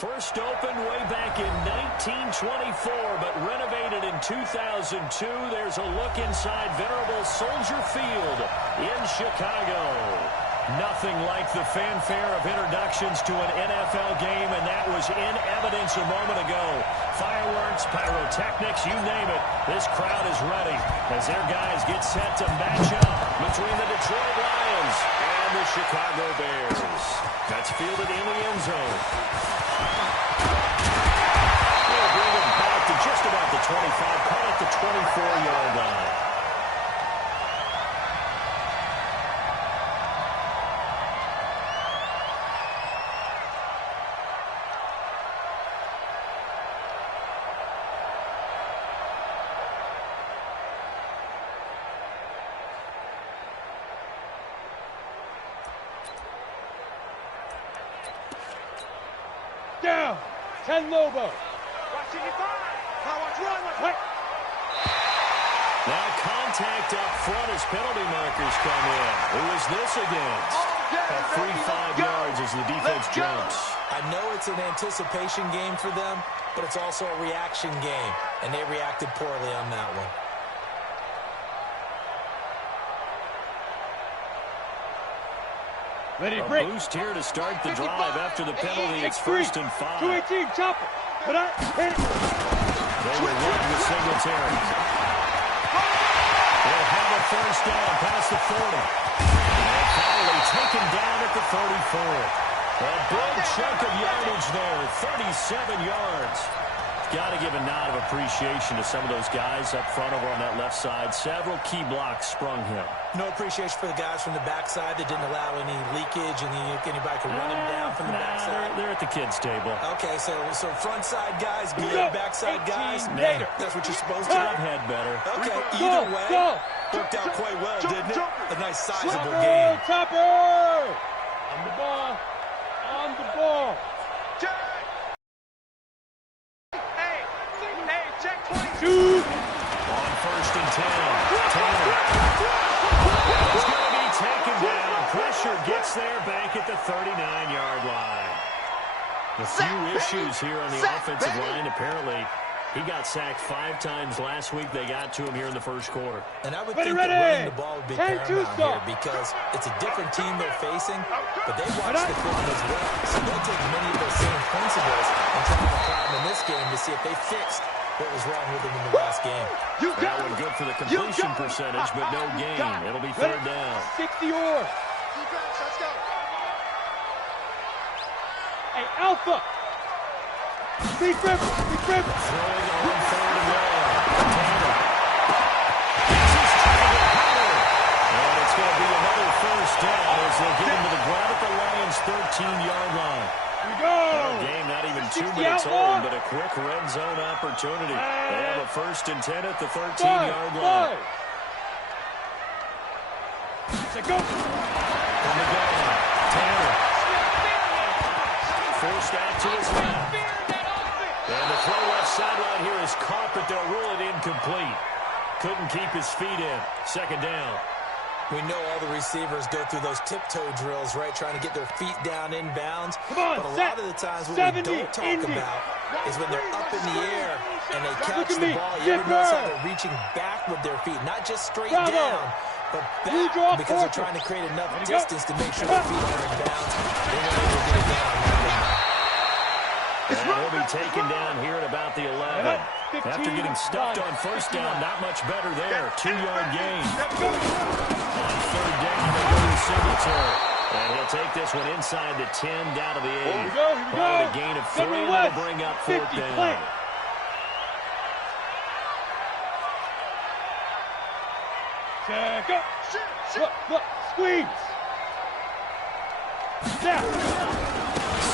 First opened way back in 1924, but renovated in 2002. There's a look inside venerable Soldier Field in Chicago. Nothing like the fanfare of introductions to an NFL game, and that was in evidence a moment ago. Fireworks, pyrotechnics, you name it. This crowd is ready as their guys get set to match up between the Detroit Lions and the Chicago Bears. That's fielded in the end zone. They'll bring it back to just about the 25, call it the 24-yard line. Down. 10 Lobo. Watching it fire. Now watch run. Now contact up front as penalty markers come in. Who is this against? A free 5 yards as the defense jumps. I know it's an anticipation game for them, but it's also a reaction game, and they reacted poorly on that one. Ready to A break. boost here to start the drive after the penalty. It's 1st and 5. 218, chopper. But I hit it. They will run with Singletary. They'll have a first down past the 40. And finally taken down at the 34. A big chunk of yardage there, 37 yards. Got to give a nod of appreciation to some of those guys up front over on that left side. Several key blocks sprung him. No appreciation for the guys from the backside that didn't allow any leakage and anybody could run him down from the backside. They're at the kids' table. Okay, so front side guys, good, backside guys. Nah. That's what you're supposed to do. I've had better. Okay, either way, worked out quite well, didn't it? A nice sizable Chopper, game. Chopper! On the ball. On the ball. On 1st and 10. Tanner. He's going to be taken down. Pressure gets there back at the 39-yard line. A few issues here on the offensive line. Apparently, he got sacked 5 times last week. They got to him here in the first quarter. And I would think that running the ball would be paramount here because it's a different team they're facing, but they watch the film as well. So they'll take many of those same principles and try to apply them in this game to see if they fixed what was wrong with them in the last game. That one good for the completion percentage, but no gain. It'll be 3rd down. 60 or. Let's go. Hey, Alpha. Big River. Throwing on 3rd and long. Tanner. This is Tanner. And it's going to be another first down as they get into the ground at the Lions' 13-yard line. Here we go. Game not even 2 minutes old, but a quick red zone opportunity. They have a 1st and 10 at the 13-yard line. Let's go. From the gun, Tanner. Forced out to his left. And the throw left sideline here is caught, but they'll rule it incomplete. Couldn't keep his feet in. 2nd down. We know all the receivers go through those tiptoe drills, right, trying to get their feet down inbounds. Come on, but a lot of the times what we don't talk about is when they're up in the air and they catch the ball. You ever notice how they're reaching back with their feet, not just straight down, but back because they're trying to create enough distance to make sure their feet are in bounds. They won't able to get it down. And he'll be taken down here at about the 11. After getting stuffed on 1st down, not much better there. 2-yard gain. On 3rd down, they go to Singletary. And he'll take this one inside the 10, down to the 8. Here we go. A gain of 3, and that'll bring up 4th down. Check up. Look. Squeeze. Snap.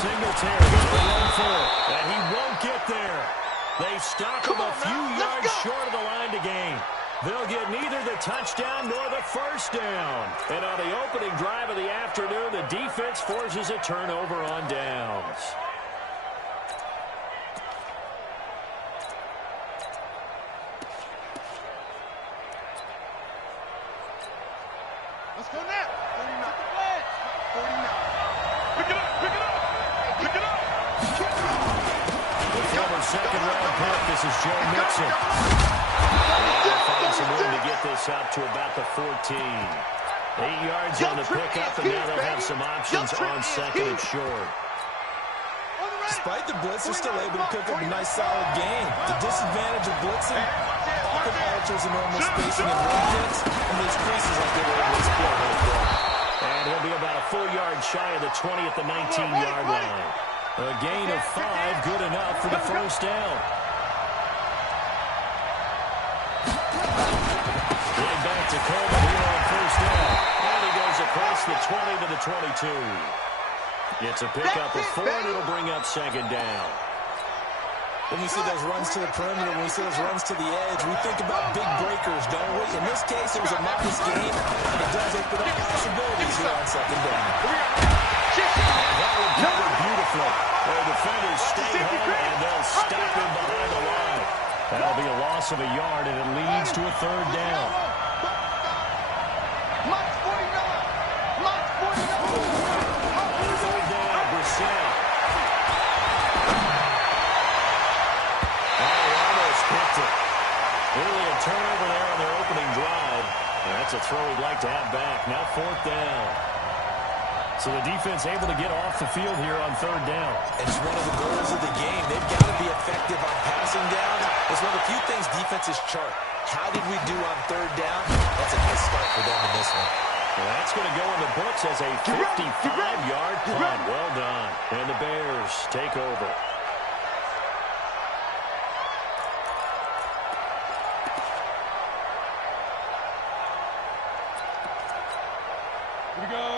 Singletary gets the run for it, and he won't get there. They stop him a few yards short of the line to gain. They'll get neither the touchdown nor the 1st down. And on the opening drive of the afternoon, the defense forces a turnover on downs. Let's go now. 49. 49. Pick it up. Pick it up. Pick it up. second-round pick. This is Joe Mixon. They'll find some room to get this up to about the 14. 8 yards on the pickup, and now they'll have some options on second and short. Despite the blitz, they're still able to pick up a nice, solid gain. The disadvantage of blitzing often alters the normal spacing and run kicks, and those creases like they were able to exploit right there. And he'll be about a full yard shy of the 20 at the 19-yard line. A gain of 5, good enough for the first down. Way back to Coleman here on first down. And he goes across the 20 to the 22. It's a pickup of 4, and it'll bring up second down. When we see those runs to the perimeter, when we see those runs to the edge, we think about big breakers, don't we? In this case, it was a modest gain, and it does open up possibilities here on second down. And that would cover beautifully. Their defenders stay home, and they'll stop him behind the line. That'll be a loss of a yard, and it leads to a third down. Really a turnover there on their opening drive. And that's a throw he'd like to have back. Now fourth down. So the defense able to get off the field here on third down. It's one of the goals of the game. They've got to be effective on passing down. It's one of the few things defenses chart. How did we do on third down? That's a nice start for them in this one. Well, that's going to go in the books as a 55-yard punt. Well done. And the Bears take over.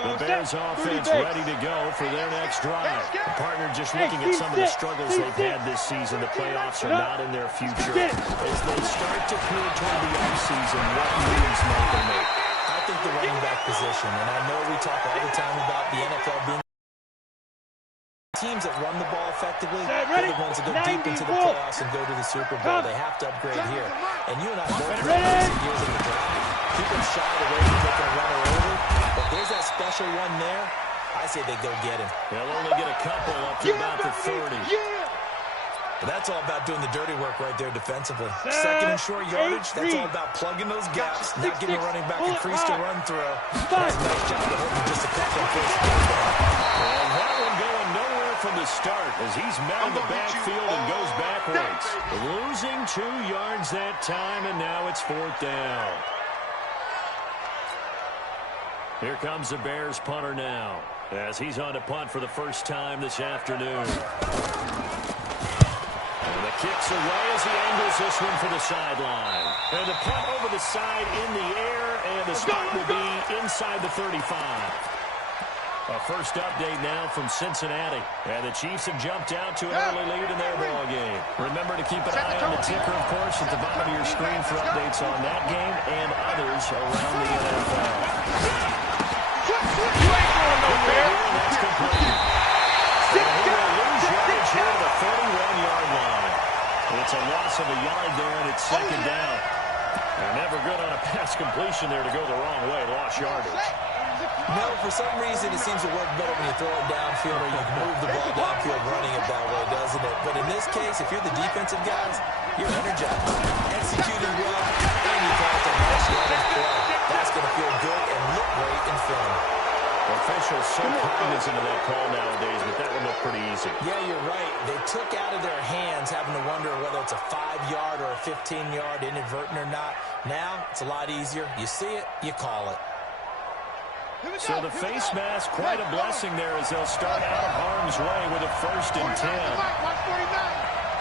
The Bears offense ready to go for their next drive. The partner just looking at some of the struggles they've had this season. The playoffs are not in their future. As they start to peer toward the offseason, what moves might they make? I think the running back position, and I know we talk all the time about the NFL being teams that run the ball effectively, they're the ones that go deep into the playoffs and go to the Super Bowl. They have to upgrade here. And you and I both know recent years in the draft, people shied away from taking a runner over, but there's that special one there. I say they go get him. They'll only get a couple up to about the 30. But that's all about doing the dirty work right there defensively. Second and short yardage, that's all about plugging those gaps, not giving a running back a crease to run through. That's a nice job to hold him just a couple of first down. And that one going nowhere from the start as he's met in the backfield and goes backwards. Losing 2 yards that time, and now it's fourth down. Here comes the Bears punter now as he's on to punt for the first time this afternoon. And the kick's away as he angles this one for the sideline. And the punt over the side in the air, and the spot will be inside the 35. A first update now from Cincinnati. And the Chiefs have jumped out to an early lead in their ball game. Remember to keep an eye on the ticker, of course, at the bottom of your screen for updates on that game and others around the NFL. That's complete. So he will lose yardage here to the 31-yard line. It's a loss of a yard there, and it's second down. They're never good on a pass completion there to go the wrong way. Lost yardage. No, for some reason it seems to work better when you throw it downfield or you move the ball downfield running it that way, doesn't it? But in this case, if you're the defensive guys, you're energized, executing well, and you got the nice yardage play. That's going to feel good and look great in film. Officials so cognizant of that call nowadays, but that one looked pretty easy. Yeah, you're right. They took out of their hands having to wonder whether it's a 5-yard or a 15-yard inadvertent or not. Now, it's a lot easier. You see it, you call it. So the face mask, quite a blessing there as they'll start out of harm's way with a 1st and 10.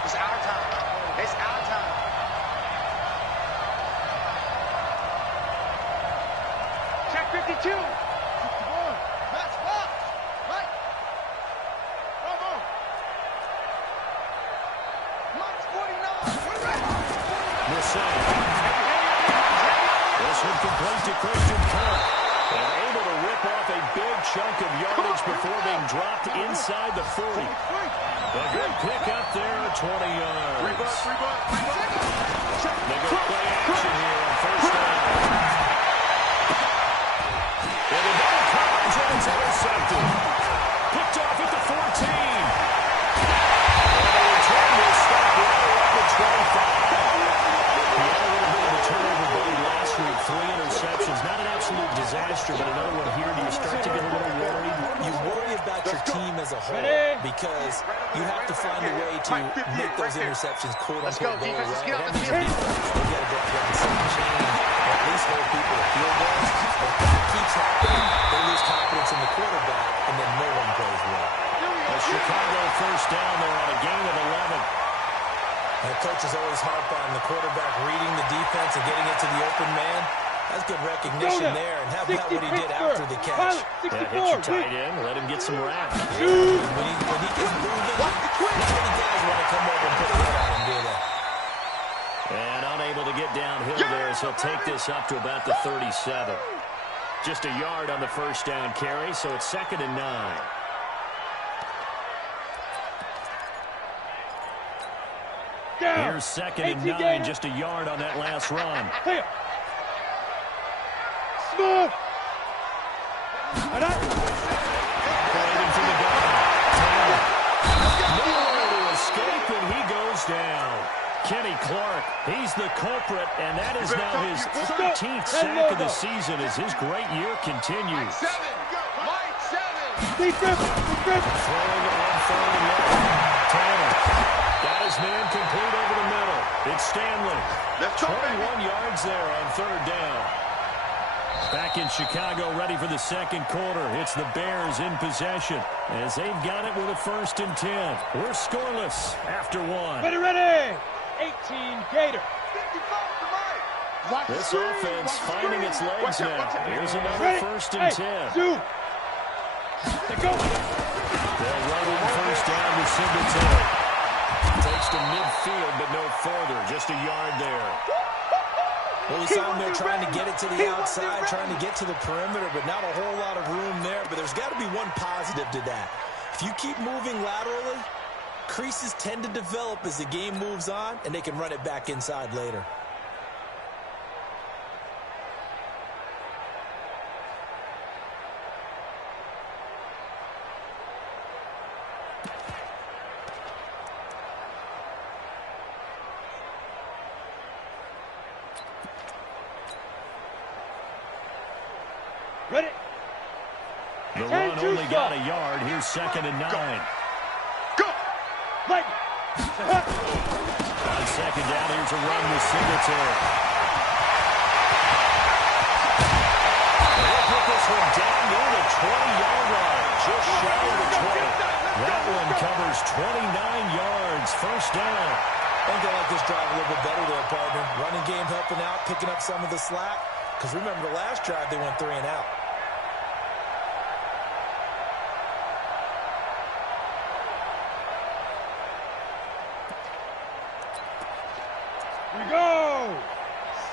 It's our time. It's our time. Check 52. That's box. Right. Bravo. March 49. The same. This one complete to Christian Kirk. And able to rip off a big chunk of yardage before being dropped inside the 40. A good pick up there at 20 yards. They go play action here on first down. And the double coverage, and it's intercepted. Picked off at the 14. And the return will stop interceptions. Not an absolute disaster, but another one here. Do you start to get a little worried? You worry about your team as a whole because you have to find a way to make those interceptions quote-unquote go away. That means your defense, they got to go up and change or at least hold people to field goals. If that keeps happening, they lose confidence in the quarterback, and then no one plays well. A Chicago first down there on a gain of 11. And coaches always harp on the quarterback reading the defense and getting it to the open man. That's good recognition there. And how about what he did after the catch? Yeah, hit your tight end. Let him get some reps. Yeah, when he gets moving, not many guys want to come over and put a hit on him, do they? And unable to get downhill there as he'll take this up to about the 37. Just a yard on the first down carry, so it's 2nd and 9. Here's 2nd and 9, just a yard on that last run. Smooth. Waiting for the gun. Nowhere to escape, and he goes down. Kenny Clark, he's the culprit, and that is now his 13th sack of the season as his great year continues. Throwing on 3rd and 11. Tanner got his man complete over the middle. It's Stanley. 21 yards there on 3rd down. Back in Chicago, ready for the second quarter. It's the Bears in possession as they've got it with a 1st and 10. We're scoreless after 1. Ready. 18 Gator. This offense finding its legs now. Here's another 1st and 10. Go. They'll run on 1st down with Singletary. Takes to midfield, but no further. Just a yard there. Well, we saw him there trying to get it to the outside, trying to get to the perimeter, but not a whole lot of room there. But there's got to be one positive to that. If you keep moving laterally, creases tend to develop as the game moves on, and they can run it back inside later. Ready. The run only got a yard. Here's 2nd and 9. Go. Lightning. On 2nd down, here's a run with Singletary. They'll put this one down near the 20-yard line. Just shy of the 20. That one covers 29 yards. First down. I think I like this drive a little bit better there, partner. Running game helping out, picking up some of the slack. Because remember the last drive, they went 3 and out. Here we go.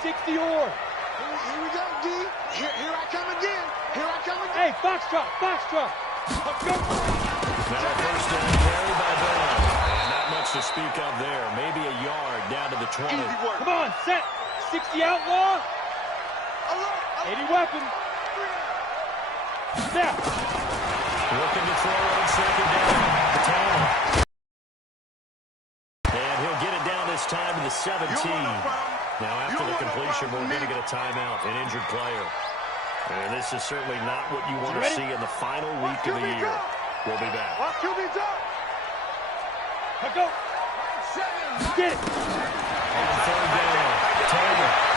60 yards. Here we go, D. Here I come again. Hey, Foxtrot. Let's go. Now a 1st down carry by Brown. Not much to speak of there. Maybe a yard down to the 20. Come on, set. 60 outlaw. 80 weapon. Snap. Looking to throw on 2nd down. Tanner. And he'll get it down this time to the 17. Now after the completion, we're going to get a timeout, an injured player. And this is certainly not what you want to see in the final week of the year. We'll be back. Go. Get it. And 3rd down. Tanner.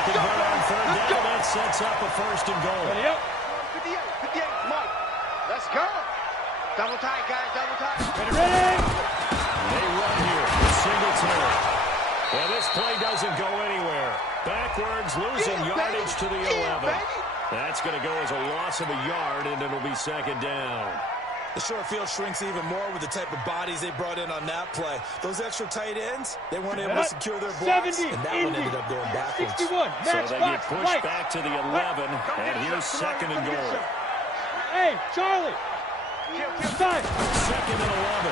Convert on 3rd down. That sets up a 1st and goal. Ready up. 58, Mike. Let's go. Double tight, guys, double tight. Ready. They run here with Singletary. Well, this play doesn't go anywhere. Backwards, losing yardage to the 11. That's going to go as a loss of a yard, and it'll be 2nd down. The short field shrinks even more with the type of bodies they brought in on that play. Those extra tight ends, they weren't able to secure their blocks, and that one ended up going backwards. 61. So they get pushed back to the 11, and here's 2nd and goal. Hey, Charlie. Time. 2nd and 11.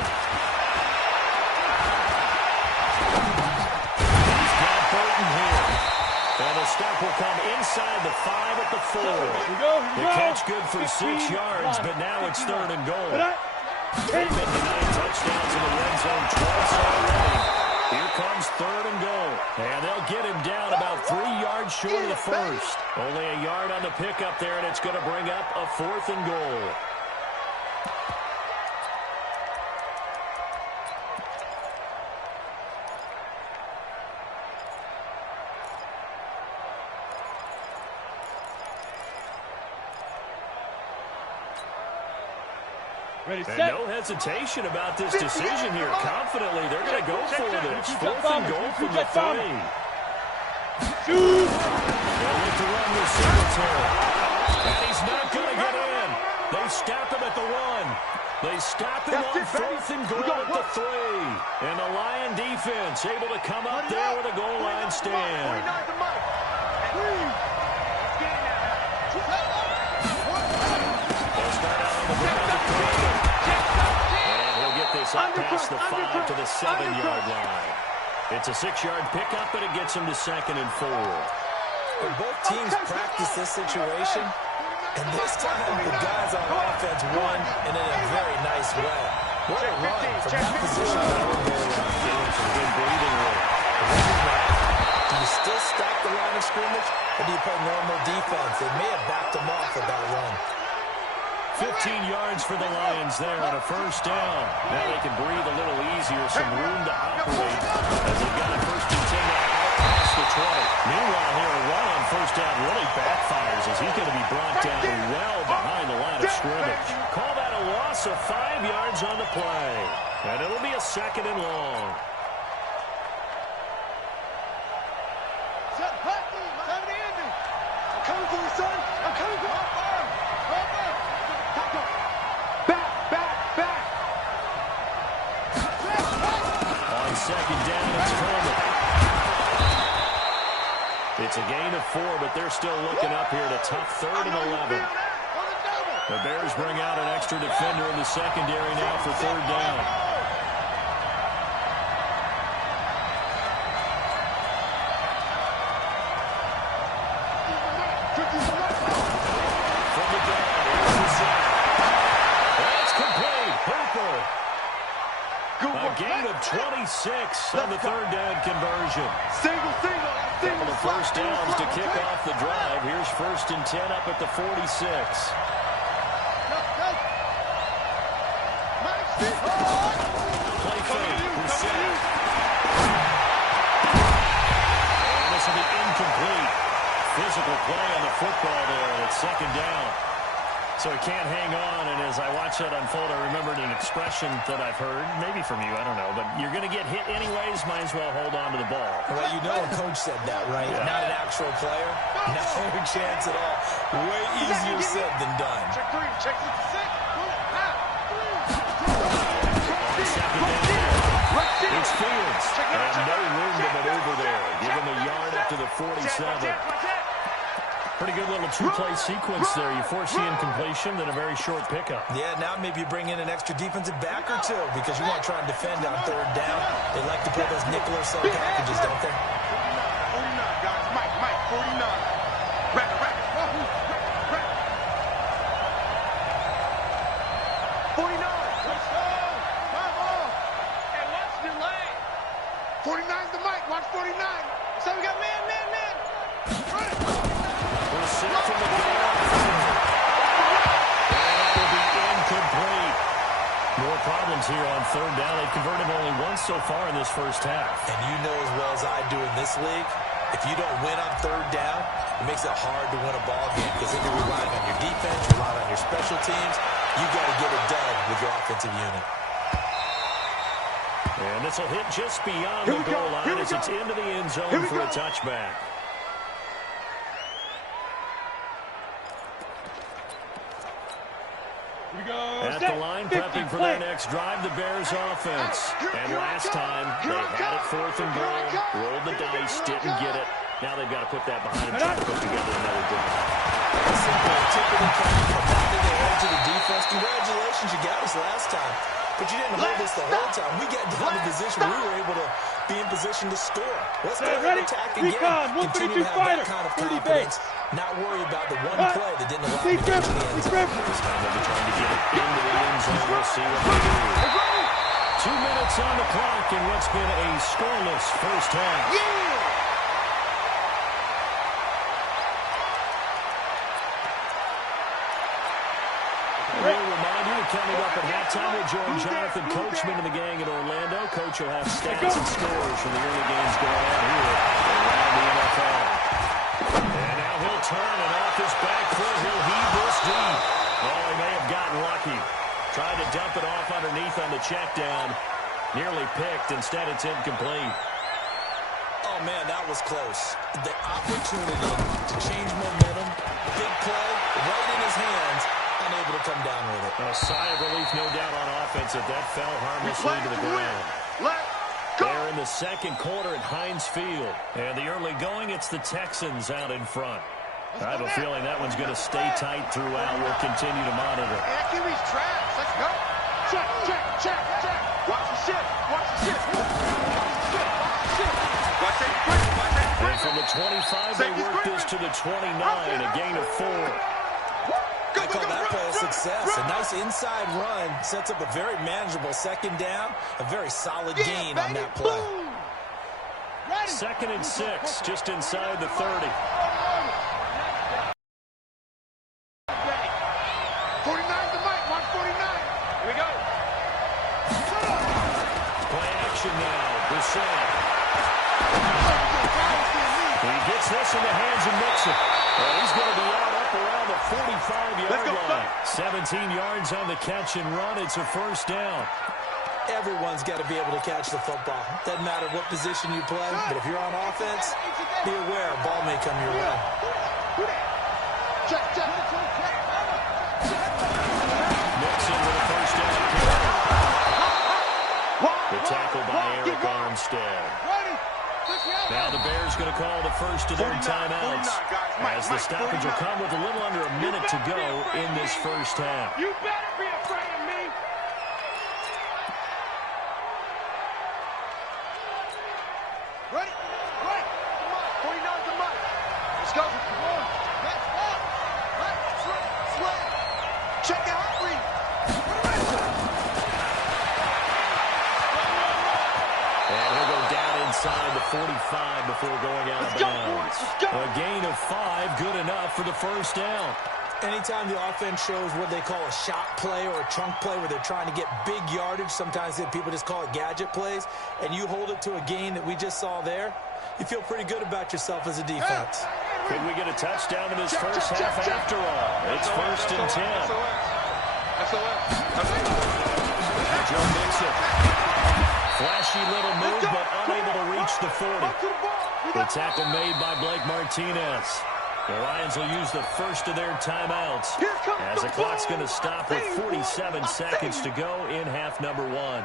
He's got Burton here. And the step will come inside the 5 at the 4. Here we go. The catch good for 6 yards, but now it's 3rd and goal. They've been denying touchdowns in the red zone twice already. Here comes 3rd and goal. And they'll get him down about 3 yards short of the first. Only a yard on the pickup there, and it's going to bring up a 4th and goal. Ready, And set. no hesitation about this decision here. Confidently, they're going to go for this. 4th and goal from the 3. Shoot. They'll look to run with Singletary. And he's not going to get in. They stop him at the 1. They stop him on 4th and goal at the 3. And the Lion defense able to come up there with a goal line stand. They'll start out on the ground at 3. And he'll get this up past the 5 to the 7-yard line. It's a 6-yard pickup, but it gets him to 2nd and 4. But both teams practice this situation, and this time the guys on offense won, and in a very nice way. What a run from that position. Some good breathing room. Do you still stop the line of scrimmage, or do you play normal defense? They may have backed them off with that run. 15 yards for the Lions there on a 1st down. Now they can breathe a little easier, some room to operate as they've got a 1st and 10 now out past the 20. Meanwhile, here a run on 1st down really backfires as he's going to be brought down well behind the line of scrimmage. Call that a loss of 5 yards on the play. And it'll be a 2nd and long. I'm coming for you, son. I'm coming for you. Back. On 2nd down, it's Coleman. It's a gain of 4, but they're still looking up here at a tough 3rd and 11. The Bears bring out an extra defender in the secondary now for 3rd down. From the ground, here's the sack. That's complete. Hooper. A gain of 26 on the 3rd down conversion. Single. Couple of 1st downs to kick off the drive. Here's 1st and 10 up at the 46. Play fake. Reset. And this will be incomplete. Physical play on the football there. It's 2nd down. So he can't hang on, and as I watch that unfold, I remembered an expression that I've heard, maybe from you, I don't know, but you're going to get hit anyways, might as well hold on to the ball. Well, you know a coach said that, right? Yeah. Not an actual player. No chance at all. Way easier said than done. Check 3. Check 6. On 2nd down, it's Fields. And no room to maneuver there. Give him a yard up to the 47. Pretty good little 2-play sequence there. You force the incompletion, then a very short pickup. Yeah, now maybe you bring in an extra defensive back or 2 because you want to try and defend on 3rd down. They like to play those nickel or so packages, don't they? 49, guys. Mike, 49. Rack. 49. Let's go. Come on. And watch the lane. 49's the Mike. Watch 49. So we got man. Run it. Set from the ground. And it'll be incomplete. More problems here on 3rd down. They've converted only once so far in this 1st half. And you know as well as I do in this league, if you don't win on 3rd down, it makes it hard to win a ball game because then you're relying on your defense, relying on your special teams. You've got to get it done with your offensive unit. And this will hit just beyond the goal line as it's into the end zone for a touchback. At the line, prepping for their next drive, the Bears offense. And last time, they had it 4th and goal, rolled the dice, didn't get it. Now they've got to put that behind them, try to put together another drive. Simple, typical kind of pounding the edge of the defense. Congratulations, you got us last time. But you didn't hold us the whole time. We got down to the position we were able to be in position to score. Let's go Stay ahead ready. and attack again. Recon, Continue to have fighter, that kind of 30 confidence. base. Not worry about the one play that didn't allow Big him to get to the grip, end big zone. grip. This time they'll be trying to get it into the end zone. We'll see what they do. 2 minutes on the clock in what's been a scoreless first half. We'll remind you, coming up at halftime, we'll join Jonathan Coachman and the gang in Orlando. Coach will have stats and scores from the early games going on here around the NFL. And now he'll turn, and off his back foot, he'll heave this deep. Oh, he may have gotten lucky. Tried to dump it off underneath on the check down. Nearly picked. Instead, it's incomplete. Oh, man, that was close. The opportunity to change momentum, big play, right in his hands, unable to come down with it. A sigh of relief, no doubt, on offense that fell harmlessly to the ground. They're in the second quarter at Heinz Field. And the early going, it's the Texans out in front. I have a feeling that one's going to stay tight throughout. We'll continue to monitor. That QB's trash. Let's go. Check, check, check, check. Watch the shit. Watch the shit. Watch the shit. Watch the shit. And from the 25, they work this to the 29, a gain of 4. I call that play a success. A nice inside run sets up a very manageable second down. A very solid gain on that play. 2nd and 6, just inside the 30. 49 to Mike. Watch 49. Here we go. Play action now. Brissett. He gets this in the hands of Mixon. And he's going to be out up around the 45-yard line. 17 yards on the catch and run. It's a first down. Everyone's got to be able to catch the football. Doesn't matter what position you play, but if you're on offense, be aware a ball may come your way. Check, check. Mixon with a first down carry. The tackle by Eric Armstead. Now the Bears going to call the first of their timeouts, as the stoppage will come with a little under a minute to go in this first half. You better be afraid of me. Ready? Right. 49 to Mike. Let's go. Check out. And he'll go down inside the 45 before going out of bounds. A gain of 5, good enough for the first down. Anytime the offense shows what they call a shot play or a chunk play where they're trying to get big yardage, sometimes people just call it gadget plays, and you hold it to a gain that we just saw there, you feel pretty good about yourself as a defense. Could we get a touchdown in this first half after all? It's 1st and 10. Joe Mixon. Flashy little move, but unable to reach the 40. The tackle made by Blake Martinez. The Lions will use the first of their timeouts, as the clock's going to stop with 47 seconds to go in half number 1.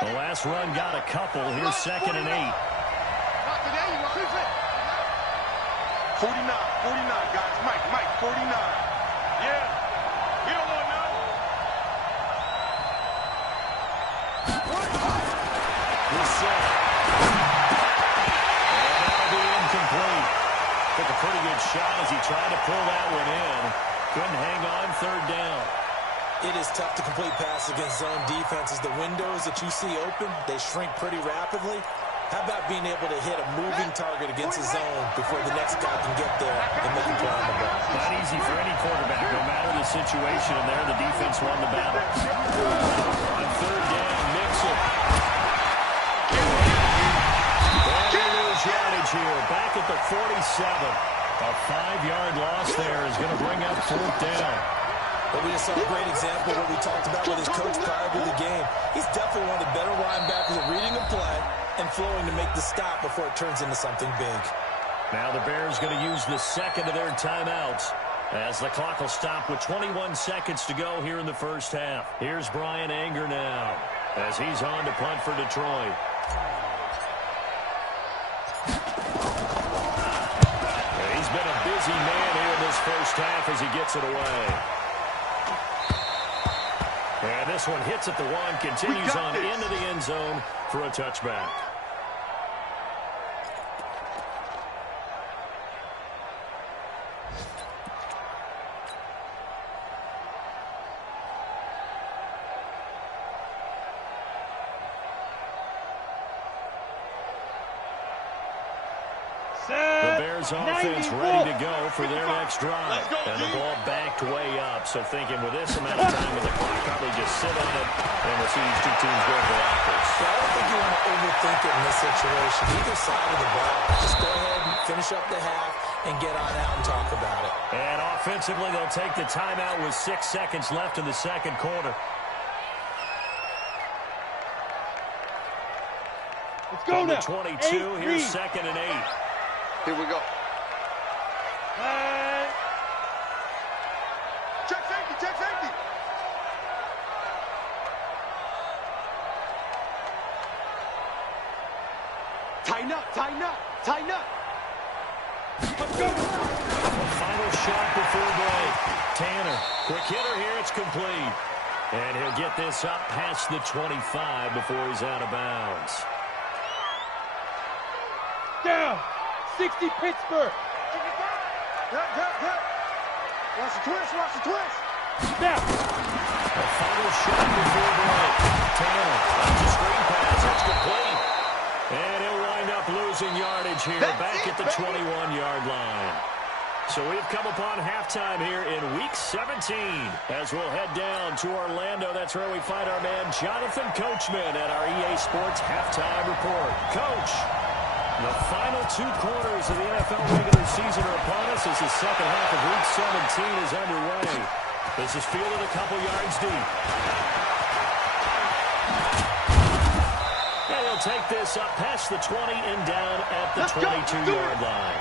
The last run got a couple. Here's 2nd and 8. 49, guys. Mike, 49. Yeah. You don't want to know. Brissett. And that'll be incomplete. Took a pretty good shot as he tried to pull that one in. Couldn't hang on, 3rd down. It is tough to complete passes against zone defenses. The windows that you see open, they shrink pretty rapidly. How about being able to hit a moving target against the zone before the next guy can get there and make a play on the ball? Not easy for any quarterback, no matter the situation, and there the defense won the battle. On 3rd down, Mixon. And they lose yardage here, back at the 47. A 5-yard loss there is going to bring up 4th down. But we just saw a great example of what we talked about with his coach prior to the game. He's definitely one of the better linebackers at reading a play and flowing to make the stop before it turns into something big. Now the Bears going to use the second of their timeouts, as the clock will stop with 21 seconds to go here in the first half. Here's Brian Anger now, as he's on to punt for Detroit. He's been a busy man here in this first half as he gets it away. And this one hits at the one, continues on into the end zone for a touchback. The Bears offense ready to go for their next drive. And the ball backed way up. So thinking with this amount of time with the clock, probably just sit on it and we'll see these two teams go for offense. I don't think you want to overthink it in this situation. Either side of the ball. Just go ahead and finish up the half and get on out and talk about it. And offensively, they'll take the timeout with 6 seconds left in the second quarter. Let's go now. 22, here's 2nd and 8. Here we go. Check safety, check safety. Tighten up, tighten up, tighten up. Let's go. Final shot before break. Tanner, quick hitter here, it's complete. And he'll get this up past the 25 before he's out of bounds. Down. 60 Pittsburgh. Watch the twist, watch the twist. Now. A final shot before break. Tanner, that's a screen pass, that's complete. And he'll wind up losing yardage here, back at the 21-yard line. So we've come upon halftime here in Week 17 as we'll head down to Orlando. That's where we find our man Jonathan Coachman at our EA Sports Halftime Report. Coach, the final 2 quarters of the NFL regular season are upon us as the second half of Week 17 is underway. This is fielded a couple yards deep. And he'll take this up past the 20 and down at the 22-yard line.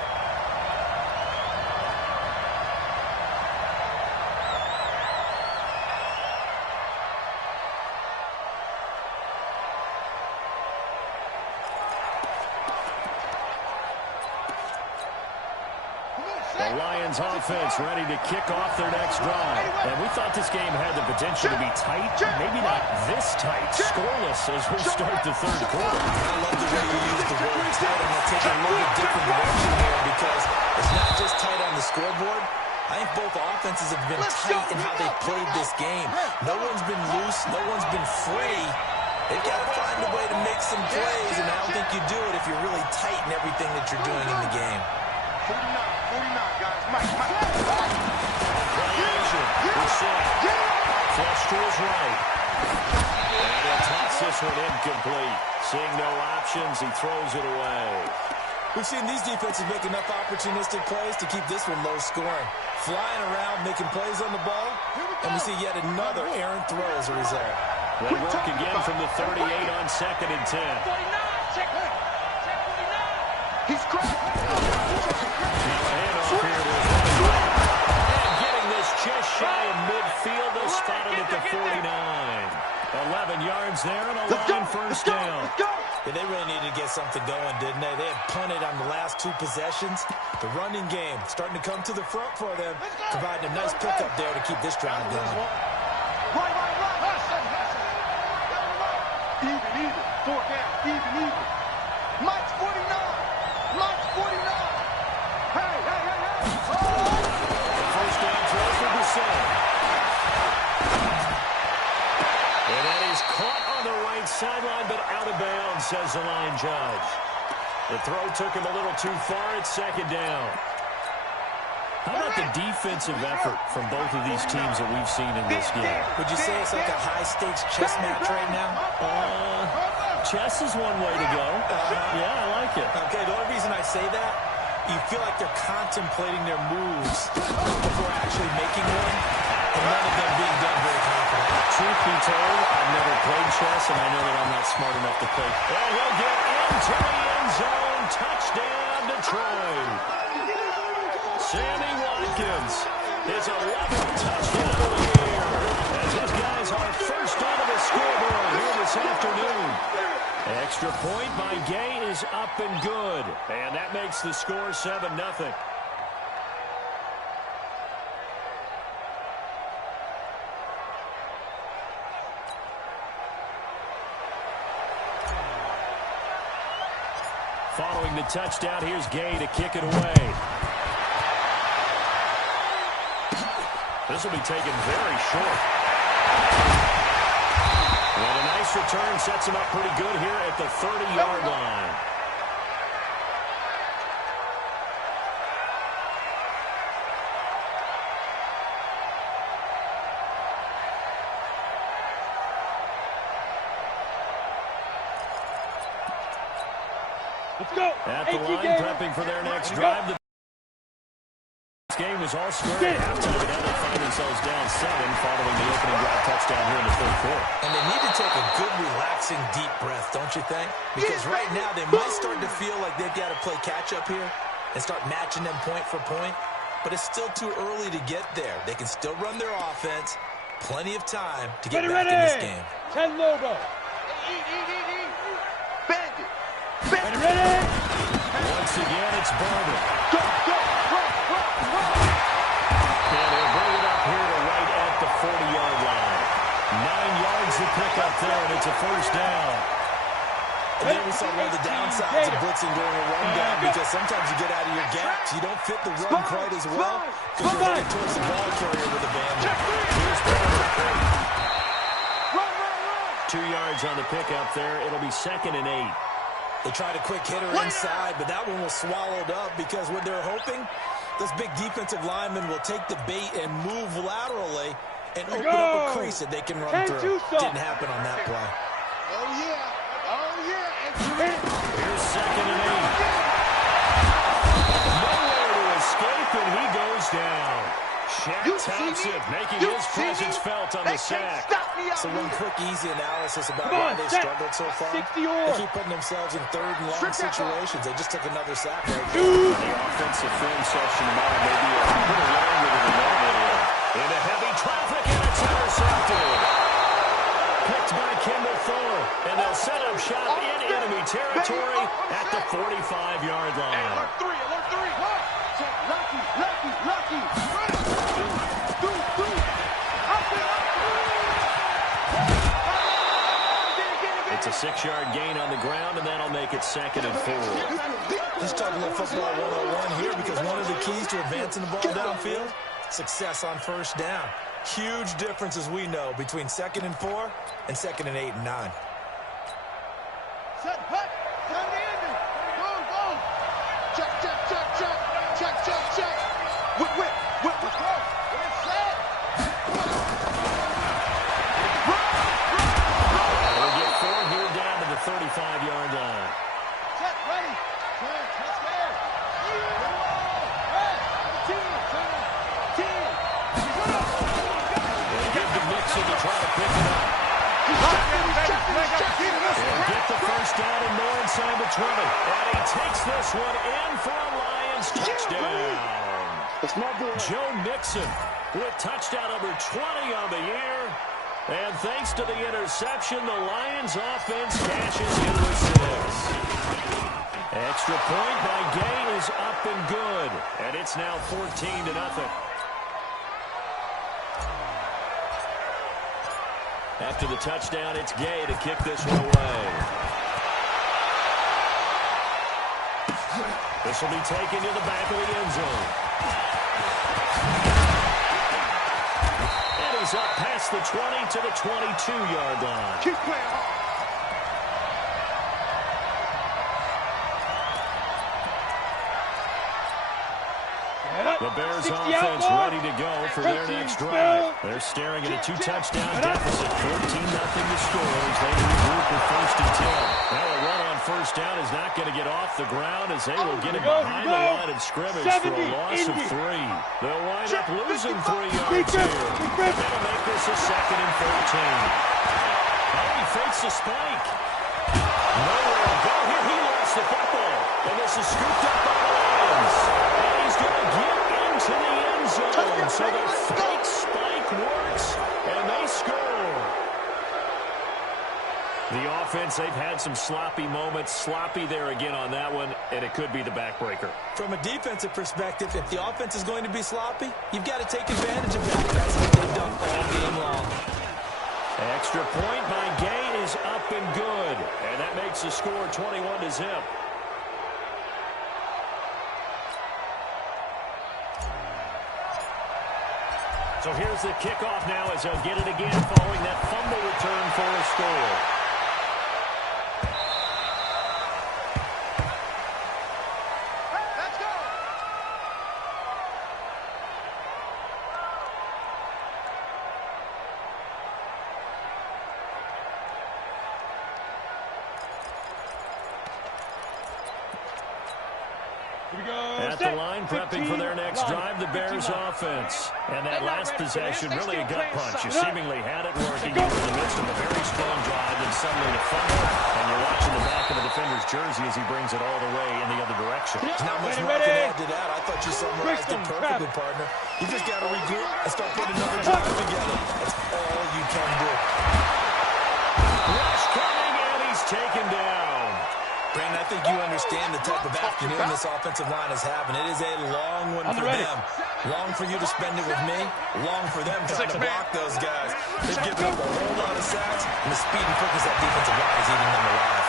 The Lions offense ready to kick off their next drive. And we thought this game had the potential to be tight, maybe not this tight, scoreless as we start the third quarter. I love the way you use the word tight. I'm going to take a little bit different direction here because it's not just tight on the scoreboard. I think both offenses have been tight in how they've played this game. No one's been loose. No one's been free. They've got to find a way to make some plays, and I don't think you do it if you're really tight in everything that you're doing in the game. 49, guys. Mike. Flush to his right. And he'll toss this one incomplete. Seeing no options, he throws it away. We've seen these defenses make enough opportunistic plays to keep this one low scoring. Flying around, making plays on the ball, and we see yet another errant throw as a result. They work again from the 38 on 2nd and 10. 49, check 49. He's cracked. And getting this just shy of midfield, they'll spot it at the 49. 11 yards there and a line first down. Yeah, they really needed to get something going, didn't they? They had punted on the last 2 possessions. The running game starting to come to the front for them, providing a nice pickup there to keep this drive going. Right. Even. 4 down. Even. Mike's 49. Hey. First down throw for Brissett. And that is caught on the right sideline, but out of bounds, says the line judge. The throw took him a little too far. It's 2nd down. How about the defensive effort from both of these teams that we've seen in this game? Would you say it's like a high-stakes chess match right now? Chess is one way to go. Yeah, I like it. Okay, the only reason I say that, you feel like they're contemplating their moves before actually making one, and none of them being done very confidently. Truth be told, I've never played chess, and I know that I'm not smart enough to play. And he'll get into the end zone. Touchdown, Detroit. Sammy Watkins, his 11th touchdown of the year, as his guys are first onto the scoreboard here this afternoon. Extra point by Gay is up and good, and that makes the score 7-0. Following the touchdown, here's Gay to kick it away. This will be taken very short. And a nice return sets him up pretty good here at the 30-yard line. Let's go. At the line, prepping for their next drive. This game was all square at halftime, and now they find themselves down 7 following the opening drive touchdown here in the third quarter. And they need to take a good, relaxing, deep breath, don't you think? Because right now they might start to feel like they've got to play catch-up here and start matching them point for point. But it's still too early to get there. They can still run their offense. Plenty of time to get back in this game. 10 Lobo. Bandit. Ready? Once again, it's Barber. Go, run. And they'll bring it up here to right at the 40-yard line. 9 yards to pick up there, and it's a first down. And then we saw one of the downsides of blitzing during a run down, because sometimes you get out of your gaps. You don't fit the run quite as well because you're heading towards the ball carrier with a band. Here's Barber. Run. 2 yards on the pickup there. It'll be 2nd and 8. They tried a quick hitter inside, but that one was swallowed up because what they're hoping, those big defensive linemen will take the bait and move laterally and open up a crease that they can run through. Didn't happen on that play. Oh, yeah. Here's 2nd and 8. Nowhere to escape, and he goes down. Shaq Thompson making his presence felt on the sack. So one quick, easy analysis about why they struggled so far. They keep putting themselves in 3rd and long situations. They just took another sack right there. The offensive film session tomorrow may be a little longer than normal. Into heavy traffic, and it's intercepted. Picked by Kendall Fuller, and they'll set up shop in enemy territory at the 45-yard line. Alert 3. Lucky. It's a 6-yard gain on the ground, and that'll make it 2nd and 4. Just talking about football 101 here, because one of the keys to advancing the ball downfield, success on first down. Huge difference, as we know, between 2nd and 4 and 2nd and 8 and 9. Set, hut. Down the ending. Go. Check. Whip. Set. They'll get 4 here down to the 35-yard line. Set, ready. Let's go. They'll give the Mixon to try to pick it up. They'll get the first down and more inside the 20. And he takes this one in for a Lions touchdown. Joe Mixon with touchdown number 20 on the year. And thanks to the interception, the Lions offense cashes in with 6. Extra point by Gay is up and good. And it's now 14-0. After the touchdown, it's Gay to kick this one away. This will be taken to the back of the end zone. And he's up past the 20 to the 22-yard line. Keep playing hard. The Bears offense ready to go for their next drive. They're staring at a 2-touchdown deficit, 14-0 to score as they regroup with 1st and 10. Now a run on first down is not going to get off the ground as they will get it behind the line of scrimmage for a loss of 3. They'll wind up losing 3 yards here. That'll make this a 2nd and 14. Oh, he fakes the spike. Nowhere to go here. He lost the football. And this is scooped up by the Lions. And he's going to get into the end zone. So the fake spike works, and they score. The offense, they've had some sloppy moments. Sloppy there again on that one, and it could be the backbreaker. From a defensive perspective, if the offense is going to be sloppy, you've got to take advantage of that. That's what they've done all game long. Extra point by Gay is up and good. And that makes the score 21-0. So here's the kickoff now as they'll get it again following that fumble return for a score. Let's go. Here we go. At the line, prepping for their next drive, the Bears offense. And that last possession, really a gut punch. You seemingly had it working. You were in the midst of a very strong drive, and suddenly the fumble. And you're watching the back of the defender's jersey as he brings it all the way in the other direction. There's not much more I can add to that. I thought you summarized it perfectly, partner. You just got to regroup and start putting another drive together. That's all you can do. Rush coming, and he's taken down. Brandon, I think you understand the type of afternoon this offensive line is having. It is a long one for them. Long for you to spend it with me. Long for them trying to block those guys. They've given up a whole lot of sacks, and the speed and quickness that defensive line is eating them alive.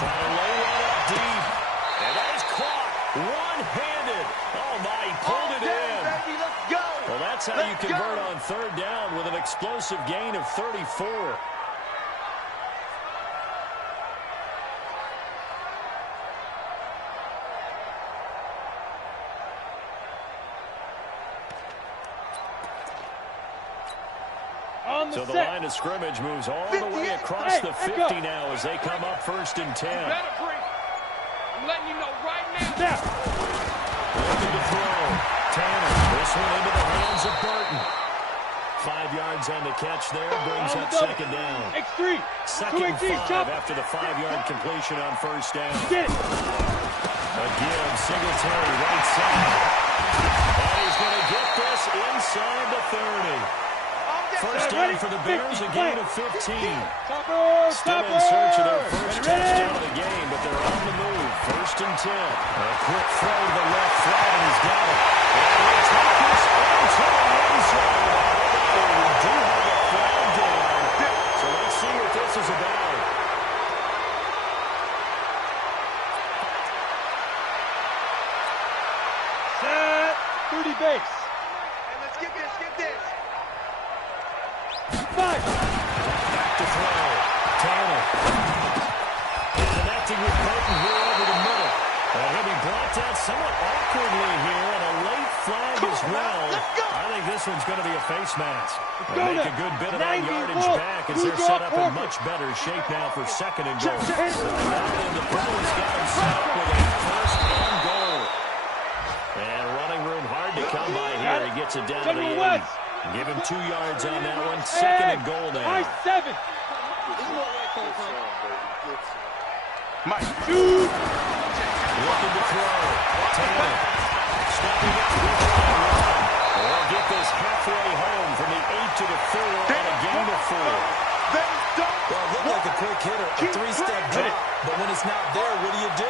Trying to lay one up deep. And that is caught one-handed. Oh, my, he pulled it in. Baby, let's go. Well, that's how you convert on third down with an explosive gain of 34. So the line of scrimmage moves all the way across the 50 now as they come up 1st and 10. Better breathe. I'm letting you know right now. Looking to throw. Tanner, this one into the hands of Burton. 5 yards on the catch there, brings up second down. X3. 2nd and 5 after the 5-yard completion on 1st down. Get it. Again, Singletary right side. And he's going to get this inside the 30. First down for the Bears, a gain of 15. Still in search of their first touchdown of the game, but they're on the move. 1st and 10. A quick throw to the left flat, and he's got it. And he tackles into the end zone. We do have a flag down. So let's see what this is about. Set. 30 base. And let's get this, get this. 5. Back to throw. Tanner. Connecting with Burton here over the middle. And he'll be blocked out somewhat awkwardly here, and a late flag as well. I think this one's going to be a face mask. They'll make a good bit of that yardage back as they're set up in much better shape now for 2nd and goal. And the Browns got him set up with a 1st and goal. And running room hard to come by here. He gets it down to the 8. Give him 2 yards on that one. 2nd and goal now. 7. Mike, dude. Looking to throw. Taylor. Stepping up. They'll get this halfway home from the 8 to the 4 on a gain of 4. Well, it looked like a quick hitter, a 3-step drop. But when it's not there, what do?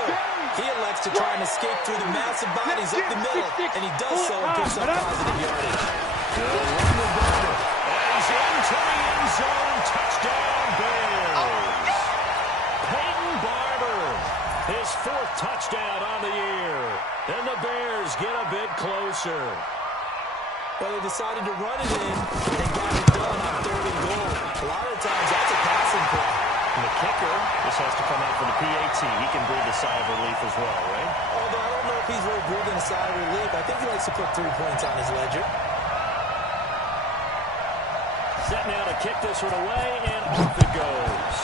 He elects to try and escape through the massive bodies up the middle, and he does so and picks up positive yardage. Good run with Barber. And he's into the end zone. Touchdown, Bears. Peyton Barber. His 4th touchdown on the year. And the Bears get a bit closer. Well, they decided to run it in and got it done on 3rd and goal. A lot of times, that's a passing play. And the kicker, this has to come out for the PAT. He can breathe a sigh of relief as well, right? Although I don't know if he's really breathing a sigh of relief. I think he likes to put 3 points on his ledger. Set now to kick this one away, and off it goes.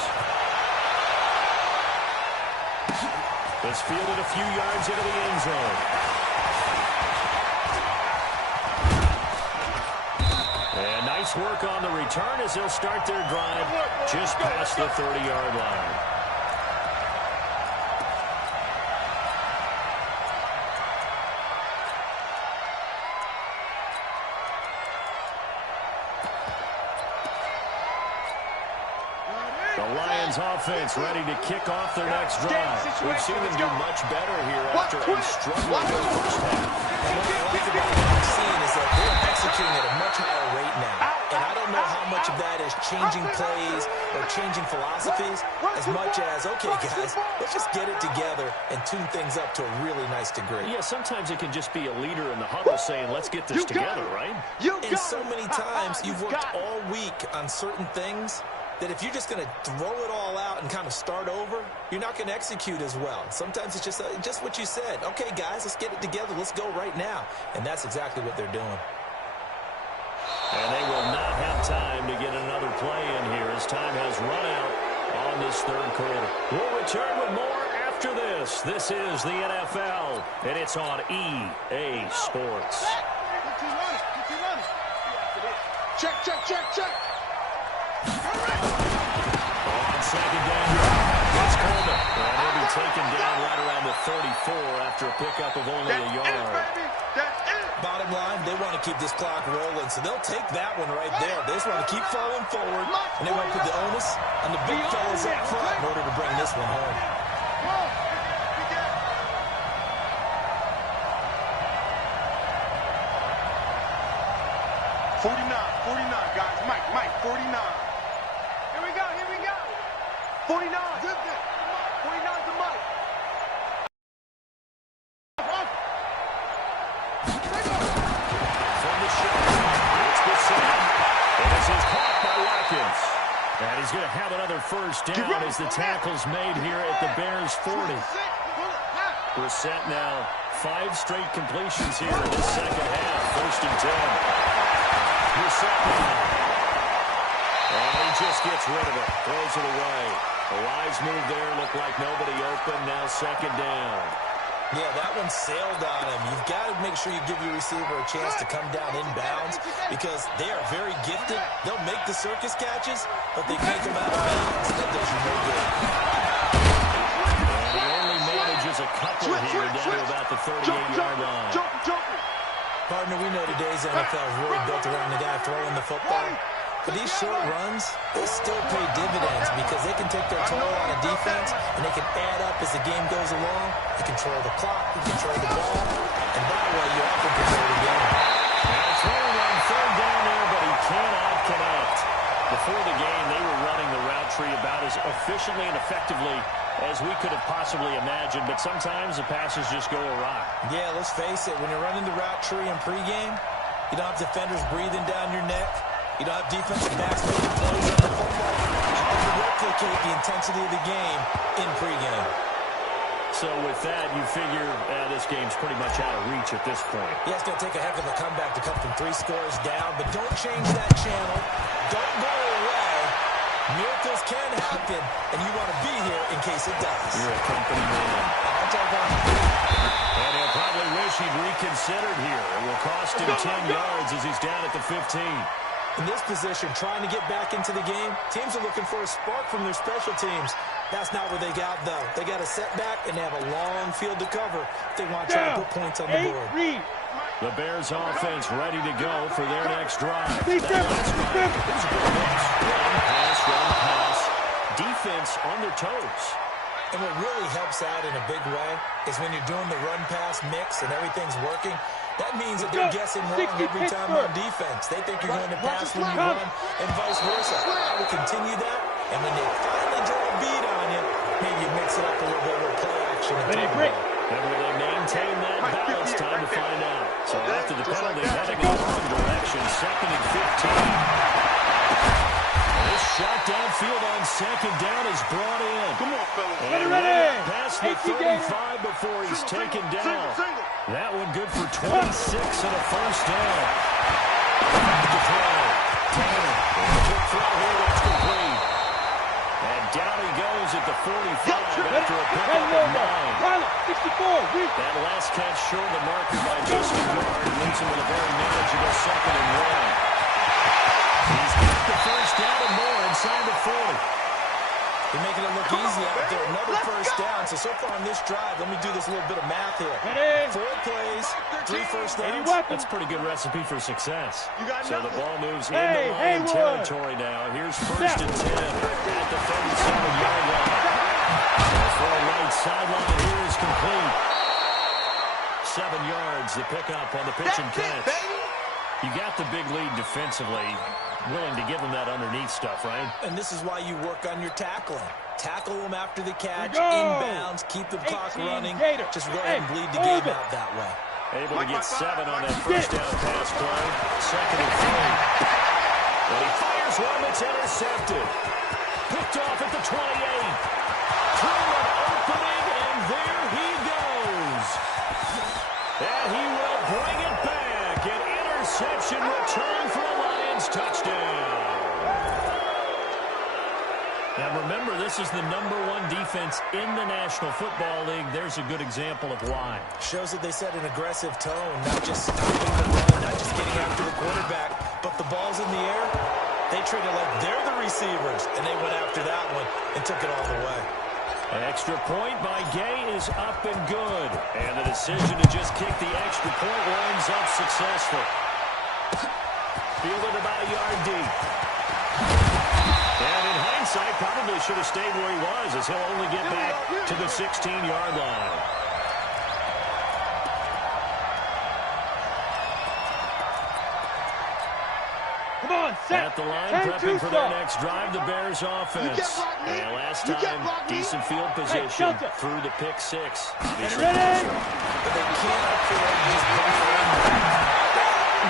It's fielded a few yards into the end zone. And nice work on the return as they'll start their drive just past the 30-yard line. The Lions offense ready to kick off their next drive. We've seen them do much better here after a struggling first half. And what I like about what I'm seeing is that they're executing at a much higher rate now. And I don't know how much of that is changing plays or changing philosophies as much as, okay, guys, let's just get it together and tune things up to a really nice degree. Yeah, sometimes it can just be a leader in the huddle saying, let's get this together, right? And so many times you've worked all week on certain things that if you're just going to throw it all out and kind of start over, you're not going to execute as well. Sometimes it's just what you said. Okay, guys, let's get it together. Let's go right now. And that's exactly what they're doing. And they will not have time to get another play in here as time has run out on this third quarter. We'll return with more after this. This is the NFL, and it's on EA Sports. Check, check, check, check. On second down, it's Coleman. And he'll be taken down right around the 34 after a pickup of only a yard. Bottom line, they want to keep this clock rolling, so they'll take that one right there. They just want to keep falling forward, and they want to put the onus on the big fellas up front in order to bring this one home. 49, guys. Mike, 49. Here we go. 49. 49 to Mike. From the shot, it's the set. And this is caught by Watkins. And he's going to have another first down as the tackle's made here at the Bears 40. We're set now. 5 straight completions here in the second half. First and 10. We're set now. And he just gets rid of it. Throws it away. A wise move there. Looked like nobody open. Now second down. Yeah, that one sailed on him. You've got to make sure you give your receiver a chance to come down inbounds because they are very gifted. They'll make the circus catches, but they can't come out of bounds. That does you no good. And he only manages a couple here down to about the 38-yard line. Partner, we know today's NFL is really built around the guy throwing the football. But these short runs, they still pay dividends because they can take their toll on a defense and they can add up as the game goes along. They control the clock, they control the ball, and that way you often control the game. Now throwing on third down there, but he cannot connect. Before the game, they were running the route tree about as efficiently and effectively as we could have possibly imagined, but sometimes the passes just go awry. Yeah, let's face it, when you're running the route tree in pregame, you don't have defenders breathing down your neck. You don't have defensive backs making plays on the football. Hard to replicate the intensity of the game in pregame. So with that, you figure this game's pretty much out of reach at this point. Yeah, it's going to take a heck of a comeback to come from 3 scores down, but don't change that channel. Don't go away. Miracles can happen, and you want to be here in case it does. You're a company man. I'll take on. And he'll probably wish he'd reconsidered here. It will cost him 10 yards as he's down at the 15. In this position, trying to get back into the game, teams are looking for a spark from their special teams. That's not what they got, though. They got a setback, and they have a long field to cover if they want to try to put points on the board. The Bears offense ready to go for their next drive. That last drive is a good mix. Run pass. Defense on their toes. And what really helps out in a big way is when you're doing the run-pass mix and everything's working, that means that they're guessing wrong every time on defense. They think you're going to pass when you run and vice versa. I will continue that, and when they finally draw a beat on you, maybe you mix it up a little bit with play action. And will they maintain that balance? Time to find out. So after the penalty, heading in the wrong direction, second and 15. This shot downfield on second down is brought in. Come on, fellas. And ready. Past the 35 before he's taken down. That one good for 26 and a first down. To throw. Tanner. Quick throw here. That's complete. And down he goes at the 45 after a pickup of 9. 64. That last catch short of the marker by just a yard leaves him with a very manageable second and 1. He's got the first down and more inside the 40. They're making it look easy out there. Another first down. So far on this drive, let me do this little bit of math here. 4 plays, 3 first downs. That's a pretty good recipe for success. So the ball moves into Lion territory now. Here's first and 10 at the 37-yard line. The full right sideline here is complete. 7 yards, the pickup on the pitch and catch. You got the big lead defensively. willing to give him that underneath stuff, right? And this is why you work on your tackling. Tackle them after the catch, inbounds, keep the clock running. Just go ahead and bleed the game out that way. Able to get 7 on that first down pass play. 2nd and 3. And he fires one that's intercepted. Picked off at the 28. Through an opening, and there he goes. And he will bring it back. An interception return for a Lions touchdown. Now remember, this is the #1 defense in the National Football League. There's a good example of why. Shows that they set an aggressive tone, not just stopping the run, not just getting after the quarterback, but the ball's in the air. They treat it like they're the receivers, and they went after that one and took it all the way. An extra point by Gay is up and good. And the decision to just kick the extra point winds up successful. Fielded about a yard deep. And in hindsight, probably should have stayed where he was, as he'll only get back to the 16-yard line. Come on, set. At the line, prepping for their next drive, the Bears offense. And last time, decent field position through the pick 6. Get ready. But they can't afford these buffering.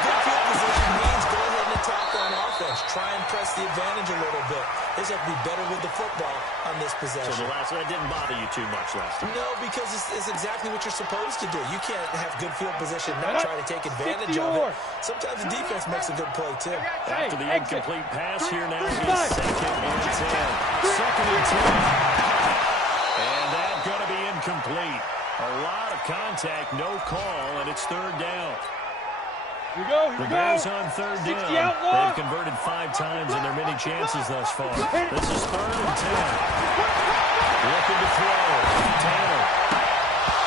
Good field position means go ahead and attack on offense. Try and press the advantage a little bit. They just have to be better with the football on this possession. So that didn't bother you too much last time? No, because it's exactly what you're supposed to do. You can't have good field position, not try to take advantage of it. Sometimes the defense makes a good play, too. After the incomplete pass, here now is 2nd and 10. 2nd and 10. And that's going to be incomplete. A lot of contact, no call, and it's 3rd down. Here we go, the Bears on 3rd down. They've converted 5 times in their many chances thus far. This is 3rd and 10. Looking to throw. Tanner.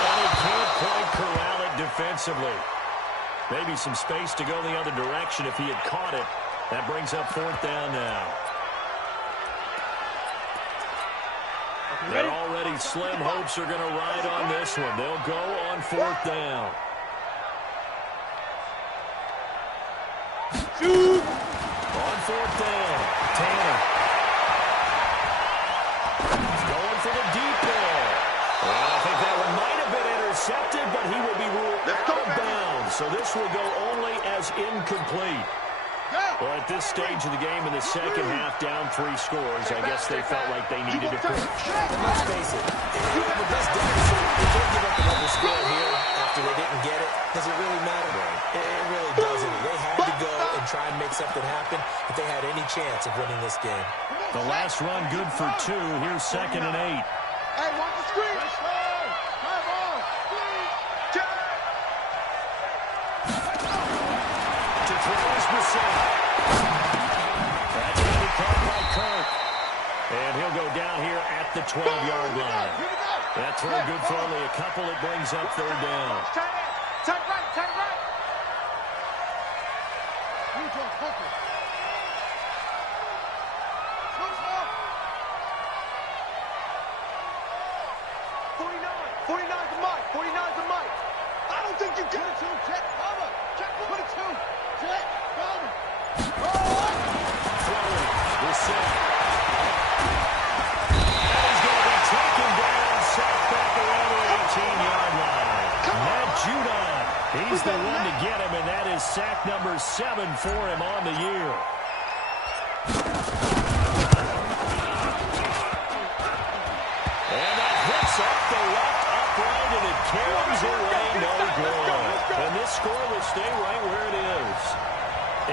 And he can't quite corral it defensively. Maybe some space to go the other direction if he had caught it. That brings up 4th down now. They're already slim hopes are going to ride on this one. They'll go on 4th down. Shoot! On 4th down, Tanner. He's going for the deep ball. Well, I think that one might have been intercepted, but he will be ruled out of bounds. So this will go only as incomplete. Well, at this stage of the game in the second half, down 3 scores, I guess they felt like they needed to push. Let's face it, with this deficit, they can't give up another score here after they didn't get it. Does it really matter? It really doesn't. They had to go and try and make something happen if they had any chance of winning this game. The last run good for 2. Here's 2nd and 8. Hey, watch the screen. Come on. To throw is Brissett. That's going to be caught by Kirk. And he'll go down here at the 12-yard line. That throw good for only a couple. It brings up 3rd down. Turn right, turn right. You don't focus. 49 to Mike. 49 to Mike. I don't think you get it. Check cover. Check 22. Check cover. Throwing. Brissett. And he's going to be taken down. Sacked back around the 18-yard line. Matt Judon. He's the one to get him, and that is sack number 7 for him on the year. And that hits up the left upright, and it carries away no good. And this score will stay right where it is.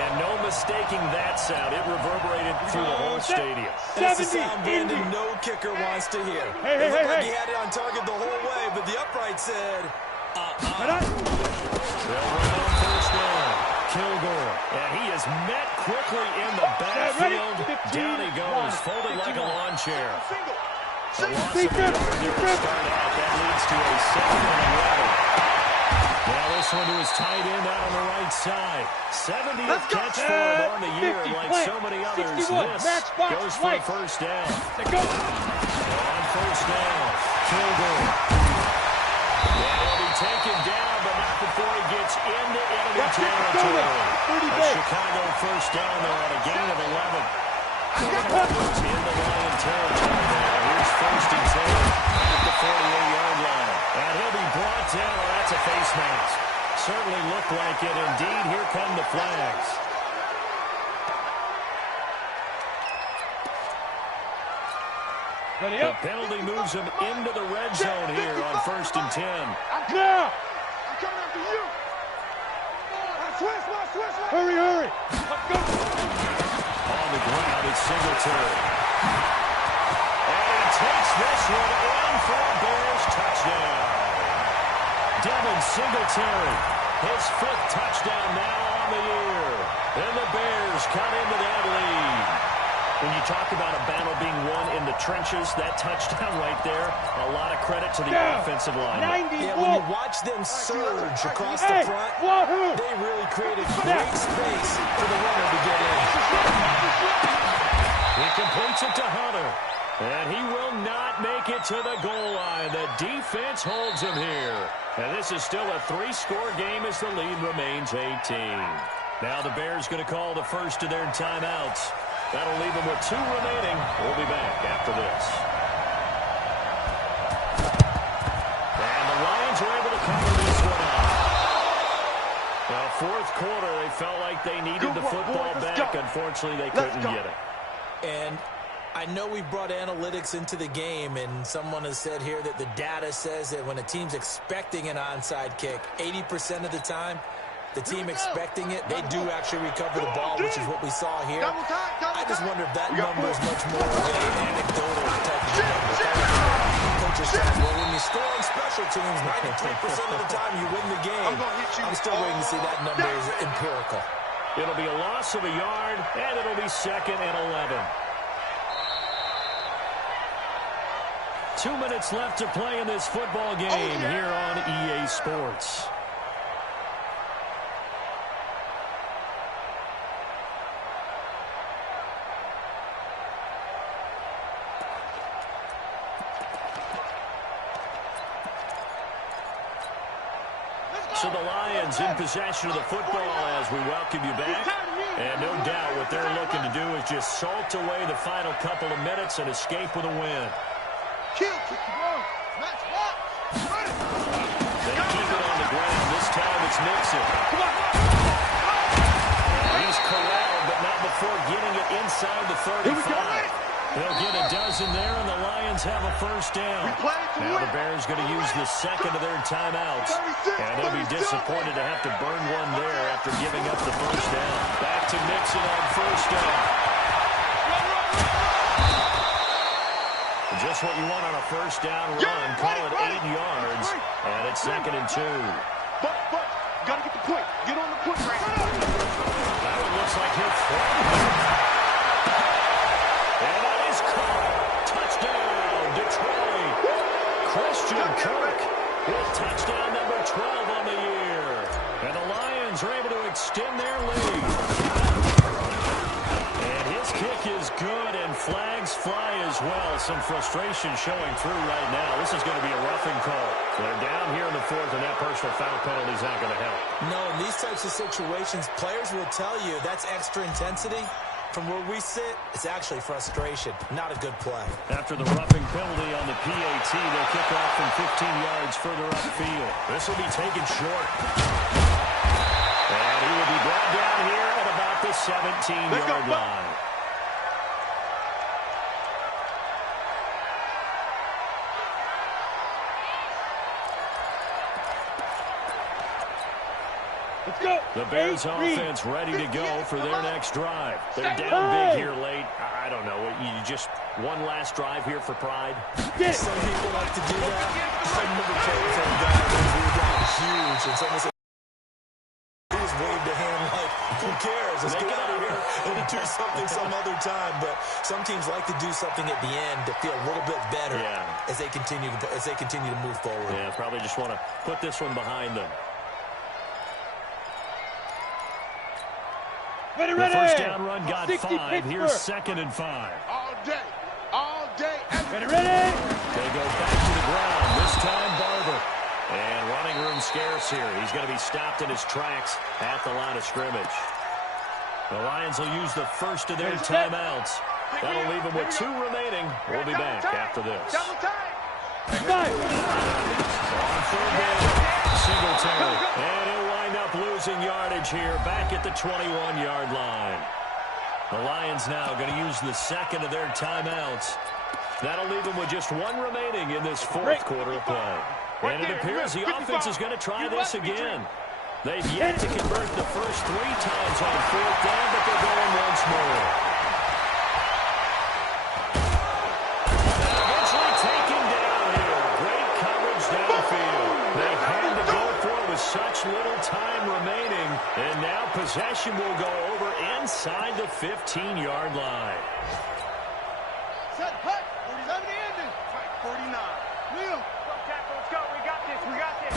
And no mistaking that sound. It reverberated through the whole stadium. That's the sound Brandon no kicker wants to hear. It looked like he had it on target the whole way, but the upright said, They'll run on 1st down. Kilgore. And he is met quickly in the backfield. Down he goes, folded like a lawn chair. A loss of a yard there to start out. That leads to a 2nd and 11. Now this one to his tight end out on the right side. 70th catch for him on the year. Like so many others, this goes for a 1st down. On 1st down, Kilgore. And he'll be taken down, but not before he gets into enemy territory. A Chicago first down there on a gain of 11. He's into Lion territory now. Here's first and 10 at the 48-yard line. And he'll be brought down. Oh, that's a face mask. Certainly looked like it. Indeed, here come the flags. The penalty moves him into the red zone here on first and 10. Now! I'm coming after you. Switch. Hurry. Let's go. On the ground, it's Singletary. And he takes this one in for a Bears touchdown. Devin Singletary, his 5th touchdown now on the year. And the Bears cut into that lead. When you talk about a battle being won in the trenches, that touchdown right there, a lot of credit to the offensive line. Yeah, when you watch them surge across the front, they really created great space for the runner to get in. He completes it to Hunter, and he will not make it to the goal line. The defense holds him here. And this is still a 3-score game as the lead remains 18. Now the Bears going to call the first of their timeouts. That'll leave them with 2 remaining. We'll be back after this. And the Lions are able to cover this one up. Now, 4th quarter, they felt like they needed the football back. Unfortunately, they couldn't get it. And I know we brought analytics into the game, and someone has said here that the data says that when a team's expecting an onside kick, 80% of the time, the team expecting it, they do actually recover the ball, which is what we saw here. I just wonder if that number is much more of an anecdotal type of number. Coaches say, well, when you score on special teams, 93% of the time you win the game. I'm still waiting to see that number is empirical. It'll be a loss of a yard, and it'll be 2nd and 11. 2 minutes left to play in this football game here on EA Sports. So the Lions in possession of the football as we welcome you back. And no doubt what they're looking to do is just salt away the final couple of minutes and escape with a win. They keep it on the ground. This time it's Mixon. He's corralled, but not before getting it inside the 35. They'll get a dozen there, and the Lions have a first down. Now the Bears going to use the 2nd of their timeouts. And they'll be disappointed to have to burn one there after giving up the first down. Back to Mixon on first down. Just what you want on a first down run. Call it 8 yards. And it's 2nd and 2. But, gotta get the point. Get on the point right now. That one looks like he'll throw. And that is caught. Touchdown, Detroit. Christian Kirk with touchdown number 12 on the year. And the Lions are able to extend their lead. And his kick is good, and flags fly as well. Some frustration showing through right now. This is going to be a roughing call. They're down here in the 4th, and that personal foul penalty is not going to help. No, in these types of situations, players will tell you that's extra intensity. From where we sit, it's actually frustration. Not a good play. After the roughing penalty on the PAT, they'll kick off from 15 yards further upfield. This will be taken short. And he will be brought down here at about the 17-yard line. Let's go. The Bears offense ready to go for their next drive. They're down big here late. I don't know. You just one last drive here for pride? Some people like to do that. Some never played for a guy who's down huge. And someone said, he just waved a hand like, who cares? Let's get out of here and do something some other time. But some teams like to do something at the end to feel a little bit better as they continue to move forward. Yeah, probably just want to put this one behind them. Ready. The first down run got 5. Here's 2nd and 5. All day. Ready. They go back to the ground. This time Barber. And running room scarce pass here. He's going to be stopped in his tracks at the line of scrimmage. The Lions will use the first of their timeouts. That'll leave them with 2 remaining. We'll be back after this. On third down, Singletary. And he'll wind up losing yardage here back at the 21-yard line. The Lions now going to use the second of their timeouts. That'll leave them with just 1 remaining in this fourth quarter of play. And it appears the offense is going to try this again. They've yet to convert the first 3 times on fourth down, but they're going once more. Eventually taken down here. Great coverage downfield. They had to go for it with such little time remaining, and now possession will go over inside the 15-yard line. Set, hut, 47 ending. 49. Wheel. Go, tackle, let's go. We got this. We got this.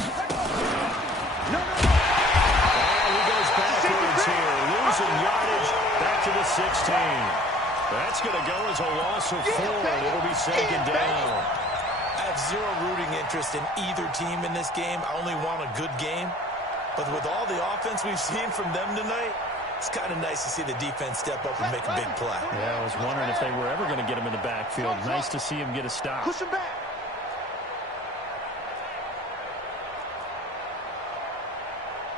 No. And he goes backwards here, losing yardage back to the 16. That's going to go as a loss of 4, and it'll be second down. I have zero rooting interest in either team in this game. I only want a good game. But with all the offense we've seen from them tonight, it's kind of nice to see the defense step up and make a big play. Yeah, I was wondering if they were ever going to get him in the backfield. Nice to see him get a stop. Push him back.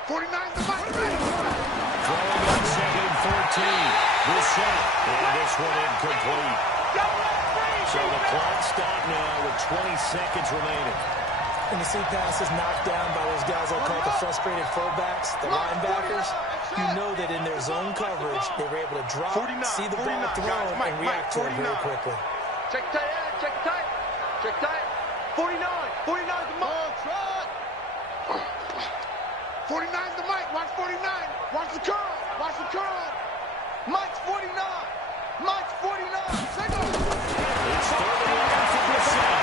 49 the mic. Throwing on second and 14. This set. And this one incomplete. So the clock stopped now with 20 seconds remaining. When you see passes knocked down by those guys I call the frustrated fullbacks, the linebackers, you know that in their zone coverage, they were able to drop, see the ball thrown, and react to it very quickly. Check tight, check tight. Check tight. 49. 49 the mic. 49's the mic. Watch 49. Watch the curl. Watch the curl. Mike's 49. Mike's 49. Single. It's 39 for this set.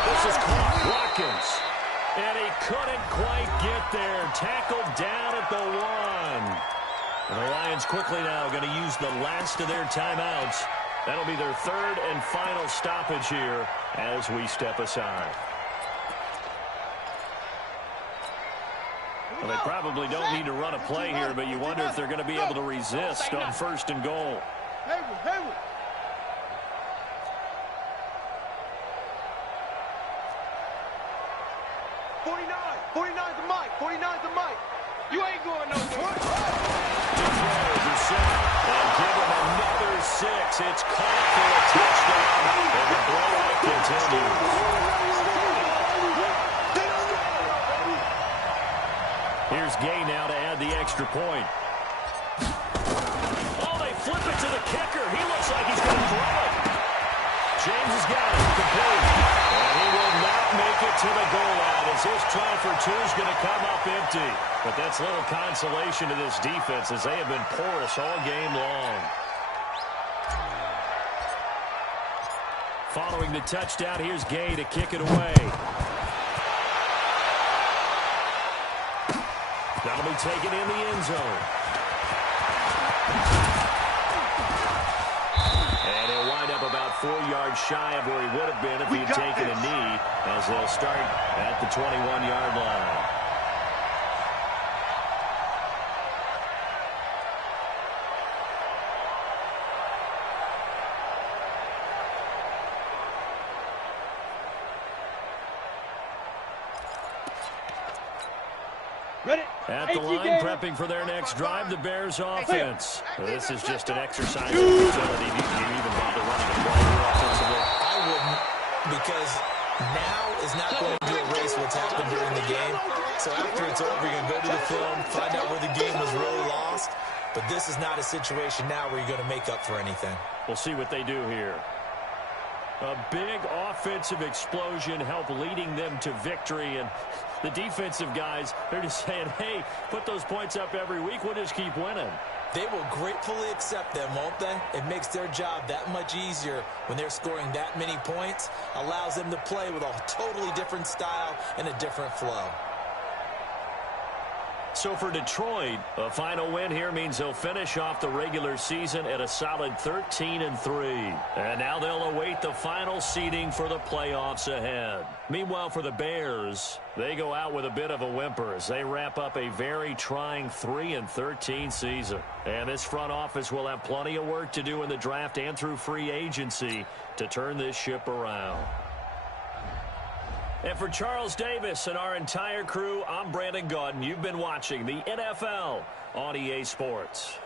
This is caught. Watkins. And he couldn't quite get there. Tackled down at the 1. And the Lions quickly now going to use the last of their timeouts. That'll be their 3rd and final stoppage here as we step aside. Well, they probably don't need to run a play here, but you wonder if they're going to be able to resist on 1st and goal. Hayward. 49's the mic. 49's the mic. You ain't going nowhere. And give him another 6. It's caught for a touchdown, and the blowout continues. Here's Gay now to add the extra point. Oh, they flip it to the kicker. He looks like he's going to throw it. James has got it. Complete. And he will not make it to the goal line as his try for 2 is going to come up empty. But that's little consolation to this defense as they have been porous all game long. Following the touchdown, here's Gay to kick it away. That'll be taken in the end zone. And he'll wind up about 4 yards shy of where he would have been if he had taken a knee, as they'll start at the 21-yard line. At the line, prepping for their next drive, the Bears offense. This is just an exercise in utility. Do you even bother running a play offensively? I wouldn't, because now is not going to erase what's happened during the game. So after it's over, you're going to go to the film, find out where the game was really lost. But this is not a situation now where you're going to make up for anything. We'll see what they do here. A big offensive explosion helped leading them to victory, and the defensive guys, they're just saying, hey, put those points up every week, we'll just keep winning. They will gratefully accept them, won't they? It makes their job that much easier when they're scoring that many points, allows them to play with a totally different style and a different flow. So for Detroit, a final win here means they'll finish off the regular season at a solid 13-3. And now they'll await the final seeding for the playoffs ahead. Meanwhile, for the Bears, they go out with a bit of a whimper as they wrap up a very trying 3-13 season. And this front office will have plenty of work to do in the draft and through free agency to turn this ship around. And for Charles Davis and our entire crew, I'm Brandon Gaudin. You've been watching the NFL on EA Sports.